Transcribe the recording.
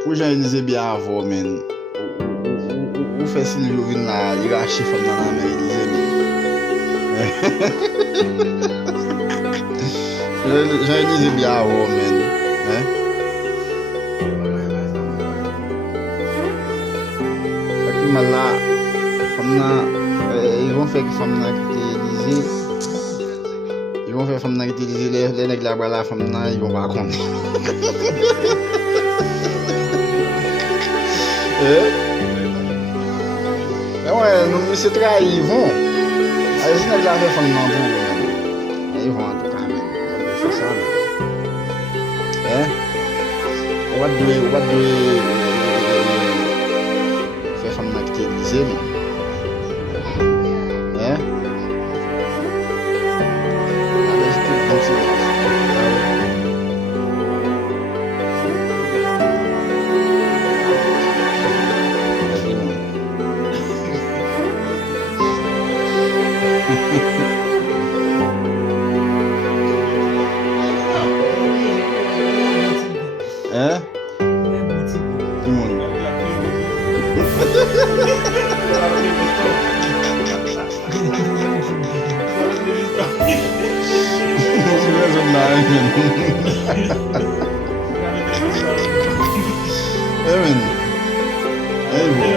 Pou jan Elize bi avò men. Ou fè Silvio vin la, yi rache fèm nan ame Elize men. Jan Elize bi avò men. Fèk la, fèm nan, yi von fè ki fèm nan kite Elize. Yi von fè fèm nan kite Elize, le nèk la bra la fèm nan, yi von bakon. Nou mi se tra Yvon. A yon nèk la fè fèm nan pou men. Yvon an tou ka men. Fè sa men. Wad dwe fè fèm nan kite Elize men. A jte kon se Amen.